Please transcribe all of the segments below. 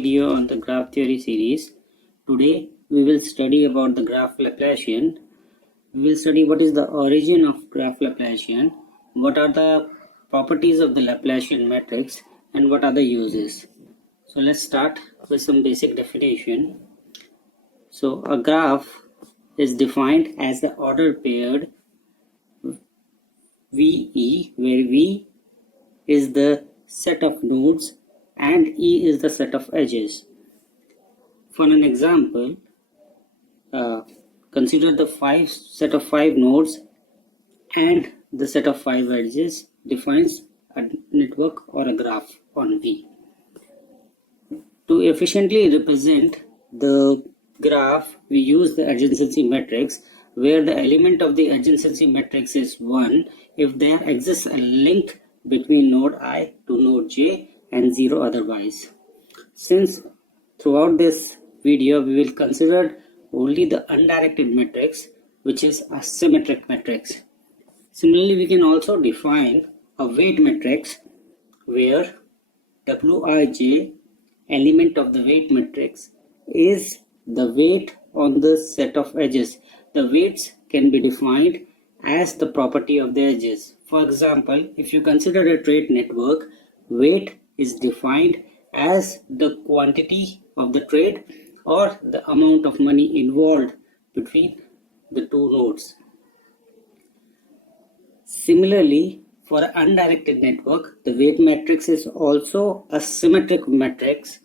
video on the graph theory series. Today we will study about the graph Laplacian. We will study what is the origin of graph Laplacian, what are the properties of the Laplacian matrix, and what are the uses. So let's start with some basic definition. So a graph is defined as the order paired VE, where V is the set of nodes and E is the set of edges. For an example, consider the set of 5 nodes and the set of 5 edges defines a network or a graph on V. To efficiently represent the graph, we use the adjacency matrix, where the element of the adjacency matrix is 1 if there exists a link between node I to node J and 0 otherwise. Since throughout this video we will consider only the undirected matrix, which is a symmetric matrix. Similarly, we can also define a weight matrix where Wij, element of the weight matrix, is the weight on the set of edges. The weights can be defined as the property of the edges. For example, if you consider a trade network, weight is defined as the quantity of the trade or the amount of money involved between the two nodes. Similarly, for an undirected network, the weight matrix is also a symmetric matrix.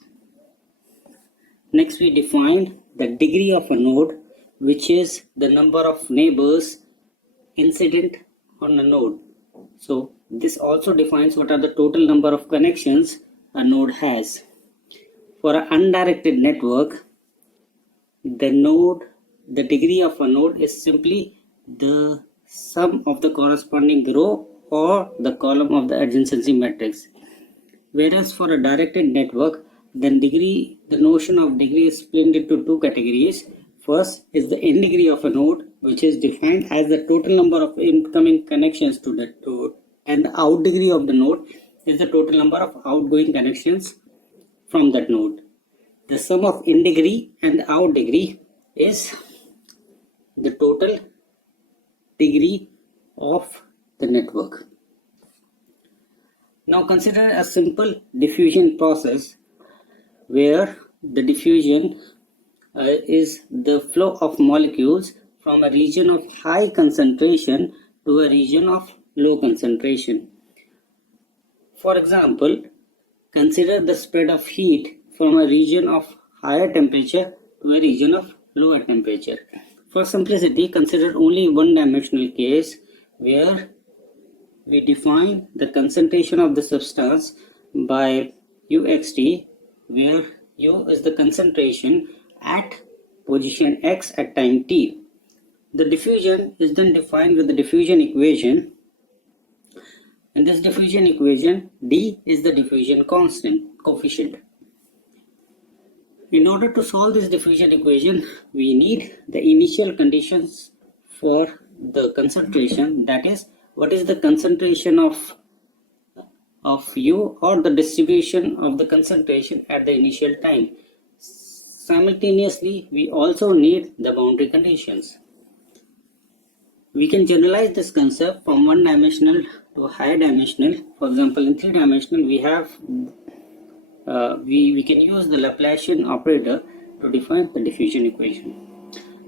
Next, we define the degree of a node, which is the number of neighbors incident on a node. So this also defines what are the total number of connections a node has. For an undirected network, the degree of a node is simply the sum of the corresponding row or the column of the adjacency matrix. Whereas for a directed network, the notion of degree is split into two categories. First is the in degree of a node, which is defined as the total number of incoming connections to that node, and the out degree of the node is the total number of outgoing connections from that node. The sum of in degree and out degree is the total degree of the network. Now consider a simple diffusion process where the diffusion is the flow of molecules from a region of high concentration to a region of low concentration. For example, consider the spread of heat from a region of higher temperature to a region of lower temperature. For simplicity, consider only one-dimensional case where we define the concentration of the substance by uxt, where U is the concentration at position x at time t. The diffusion is then defined with the diffusion equation. In this diffusion equation, d is the diffusion coefficient. In order to solve this diffusion equation, we need the initial conditions for the concentration, that is, what is the concentration of U or the distribution of the concentration at the initial time. Simultaneously, we also need the boundary conditions. We can generalize this concept from one-dimensional to a higher dimensional. For example, in three-dimensional, we have we can use the Laplacian operator to define the diffusion equation.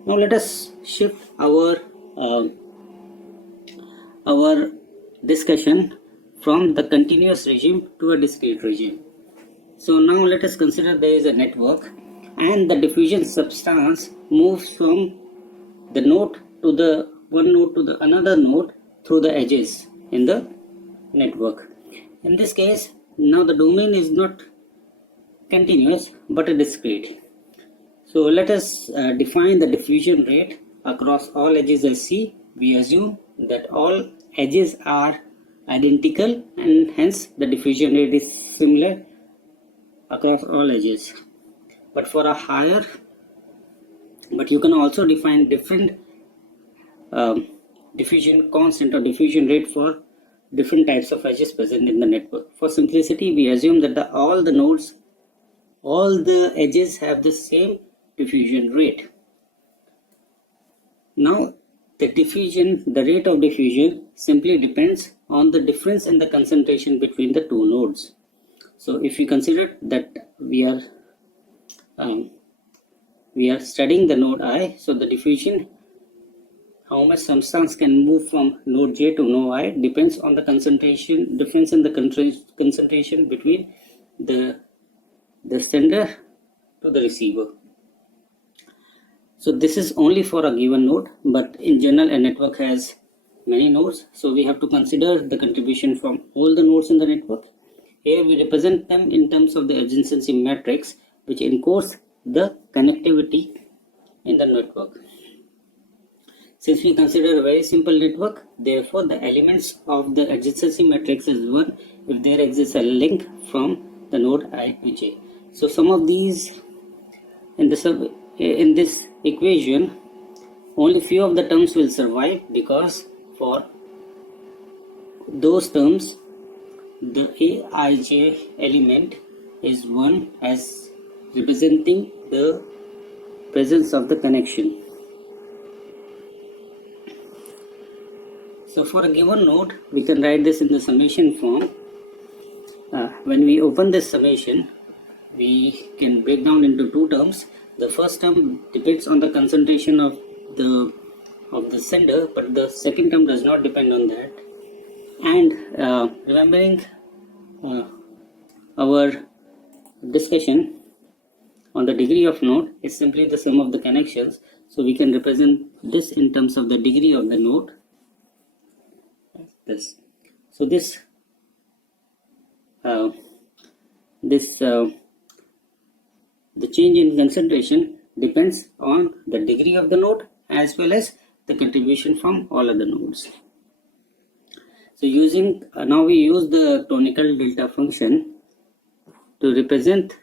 Now let us shift our discussion from the continuous regime to a discrete regime. So now let us consider there is a network and the diffusion substance moves from the node to the one node to the another node through the edges in the network. In this case, now the domain is not continuous but a discrete. So let us define the diffusion rate across all edges as C. We assume that all edges are identical and hence the diffusion rate is similar across all edges. But for a higher, but you can also define different diffusion constant or diffusion rate for different types of edges present in the network. For simplicity, we assume that all the nodes all the edges have the same diffusion rate. Now the rate of diffusion simply depends on the difference in the concentration between the two nodes. So if you consider that we are studying the node I, so the diffusion, how much substance can move from node J to node I, depends on the difference in the concentration between the sender to the receiver. So this is only for a given node, but in general a network has many nodes, so we have to consider the contribution from all the nodes in the network. Here we represent them in terms of the adjacency matrix, which encodes the connectivity in the network. Since we consider a very simple network, therefore the elements of the adjacency matrix is 1 if there exists a link from the node I to J. So some of these in this equation, only few of the terms will survive, because for those terms the Aij element is 1 as representing the presence of the connection. So for a given node, we can write this in the summation form. When we open this summation, we can break down into two terms. The first term depends on the concentration of the sender, but the second term does not depend on that. And remembering our discussion on the degree of node is simply the sum of the connections, so we can represent this in terms of the degree of the node. So the change in concentration depends on the degree of the node as well as the contribution from all other nodes. So now we use the conical delta function to represent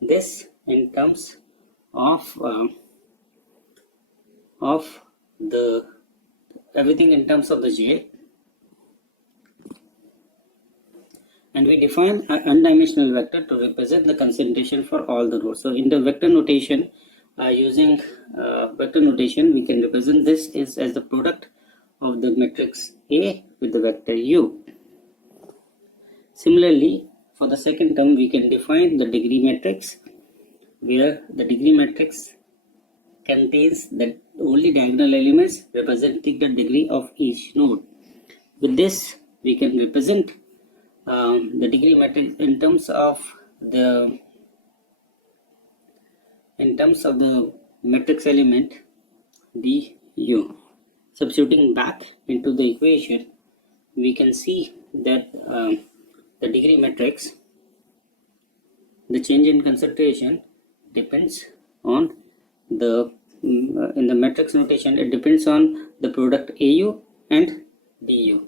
this in terms of the everything in terms of the J, and we define an n-dimensional vector to represent the concentration for all the nodes. So in the vector notation, using vector notation, we can represent this as the product of the matrix A with the vector U. Similarly, for the second term, we can define the degree matrix, where the degree matrix contains the only diagonal elements representing the degree of each node. With this, we can represent the degree matrix in terms of the matrix element du. Substituting back into the equation, we can see that the degree matrix, the change in concentration depends on the in the matrix notation, it depends on the product AU and DU.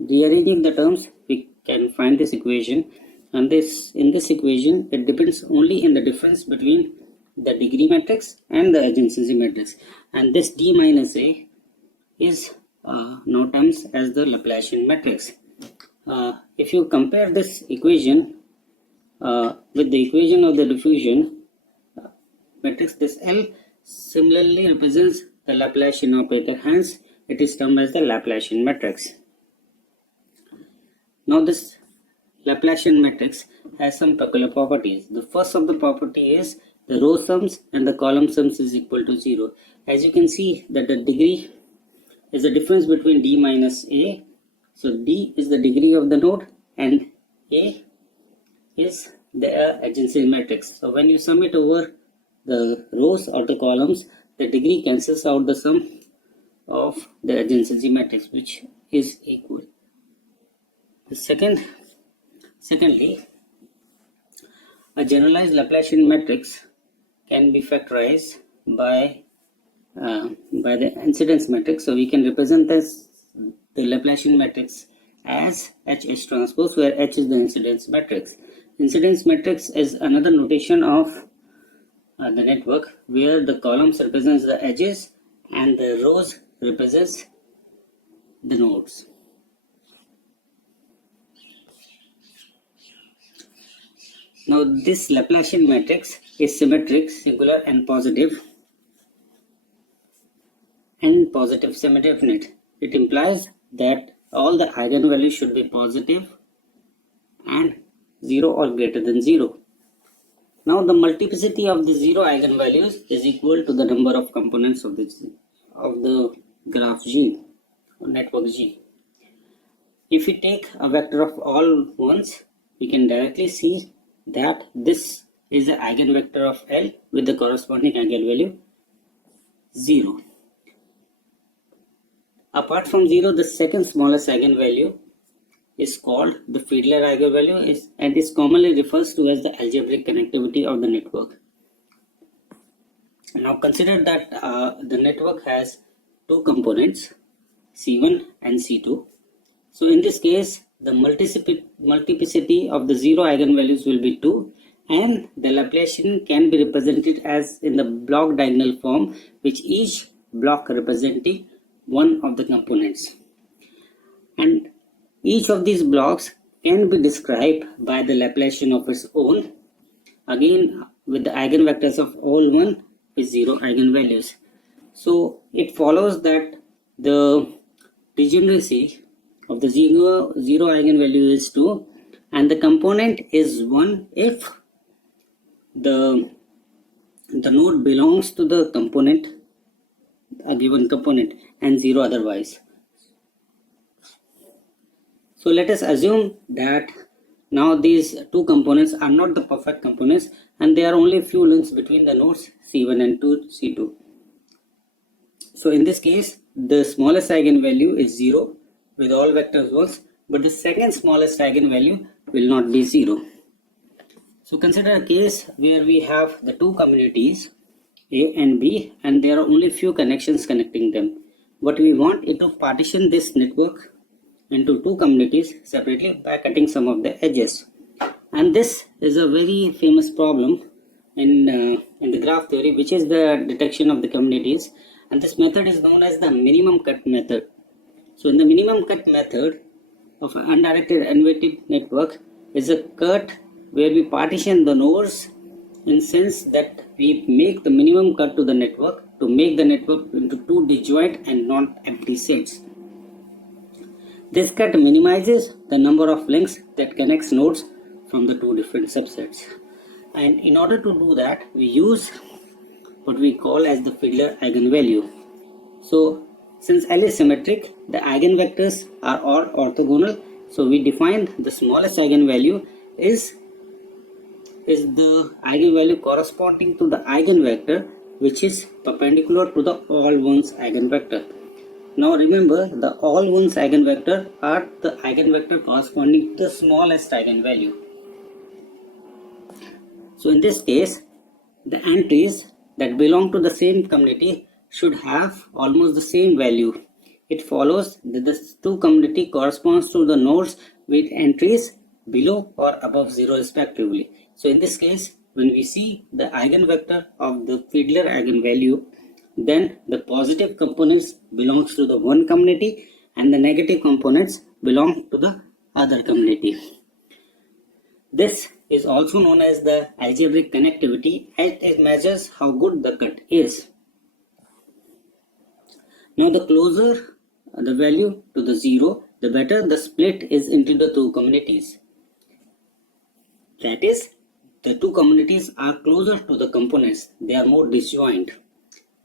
Rearranging the terms, we can find this equation, and in this equation it depends only in the difference between the degree matrix and the adjacency matrix, and this D minus A is now terms as the Laplacian matrix. If you compare this equation with the equation of the diffusion matrix, this L similarly represents the Laplacian operator, hence it is termed as the Laplacian matrix. Now this Laplacian matrix has some peculiar properties. The first of the property is the row sums and the column sums is equal to 0. As you can see that the degree is the difference between D minus A. So D is the degree of the node and A is the adjacency matrix. So when you sum it over the rows or the columns, the degree cancels out the sum of the adjacency matrix, which is equal. Secondly, a generalized Laplacian matrix can be factorized by the incidence matrix. So we can represent the Laplacian matrix as H transpose, where H is the incidence matrix. Incidence matrix is another notation of the network, where the columns represents the edges and the rows represents the nodes. Now this Laplacian matrix is symmetric, singular and positive semi-definite. It implies that all the eigenvalues should be positive and 0 or greater than 0. Now the multiplicity of the 0 eigenvalues is equal to the number of components of the graph G or network G. If we take a vector of all ones, we can directly see that this is an eigenvector of L with the corresponding eigenvalue 0. Apart from 0, the second smallest eigenvalue is called the Fiedler eigenvalue and is commonly refers to as the algebraic connectivity of the network. Now consider that the network has two components, C1 and C2. So in this case, the multiplicity of the 0 eigenvalues will be 2, and the Laplacian can be represented as in the block diagonal form, which each block representing one of the components. And each of these blocks can be described by the Laplacian of its own, again with the eigenvectors of all one with 0 eigenvalues. So it follows that the degeneracy of the 0 eigenvalue is 2 and the component is 1 if the node belongs to the component, a given component, and 0 otherwise. So let us assume that now these two components are not the perfect components and there are only few links between the nodes C1 and C2. So in this case, the smallest eigenvalue is 0 with all vectors 1s, but the second smallest eigenvalue will not be 0. So consider a case where we have the two communities A and B and there are only few connections connecting them. What we want is to partition this network into two communities separately by cutting some of the edges. And this is a very famous problem in the graph theory, which is the detection of the communities, and this method is known as the minimum cut method. So in the minimum cut method of an undirected inverted network is a cut where we partition the nodes in sense that we make the minimum cut to the network to make the network into two disjoint and non-empty sets. This cut minimizes the number of links that connects nodes from the two different subsets. And in order to do that, we use what we call as the Fiedler eigenvalue. So since L is symmetric, the eigenvectors are all orthogonal. So we define the smallest eigenvalue is the eigenvalue corresponding to the eigenvector which is perpendicular to the all ones eigenvector. Now remember, the all ones eigenvector are the eigenvector corresponding to the smallest eigenvalue. So in this case, the entries that belong to the same community should have almost the same value. It follows that the two community corresponds to the nodes with entries below or above 0 respectively. So in this case, when we see the eigenvector of the Fiedler eigenvalue, then the positive components belongs to the one community and the negative components belong to the other community. This is also known as the algebraic connectivity, as it measures how good the cut is. Now the closer the value to the 0, the better the split is into the two communities. That is, the two communities are closer to the components, they are more disjoint.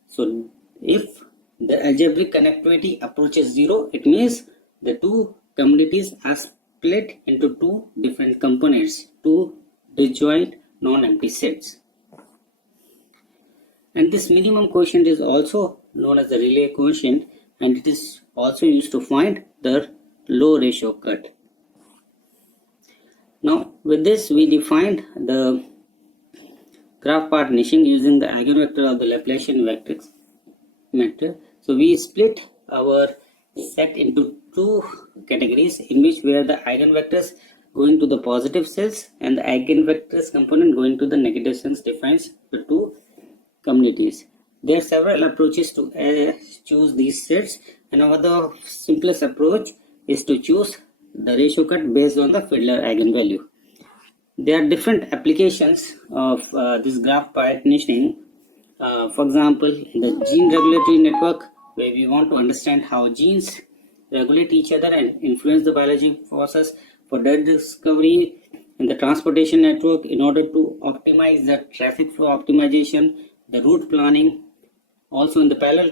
So if the algebraic connectivity approaches 0, it means the two communities are split into two different components, two disjoint non-empty sets. And this minimum quotient is also known as the Rayleigh quotient, and it is also used to find the low ratio cut. Now with this we defined the graph partitioning using the eigenvector of the Laplacian vector. So we split our set into two categories in which where the eigenvectors going to the positive cells and the eigenvectors component going to the negative cells defines the two communities. There are several approaches to choose these sets, and the simplest approach is to choose the ratio cut based on the Fiedler eigenvalue. There are different applications of this graph partitioning. For example, in the gene regulatory network, where we want to understand how genes regulate each other and influence the biology process. For drug discovery, in the transportation network, in order to optimize the traffic flow optimization, the route planning. Also in the parallel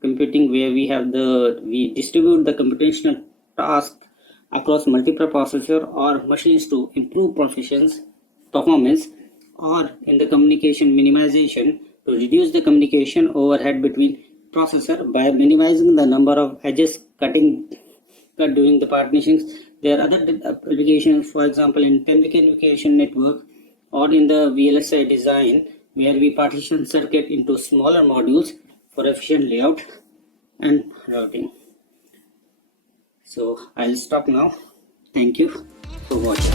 computing, where we distribute the computational task across multiple processor or machines to improve performance, or in the communication minimization, to reduce the communication overhead between processor by minimizing the number of edges cut during the partitions. There are other applications, for example, in communication network or in the VLSI design, where we partition circuit into smaller modules for efficient layout and routing. So I'll stop now. Thank you for watching.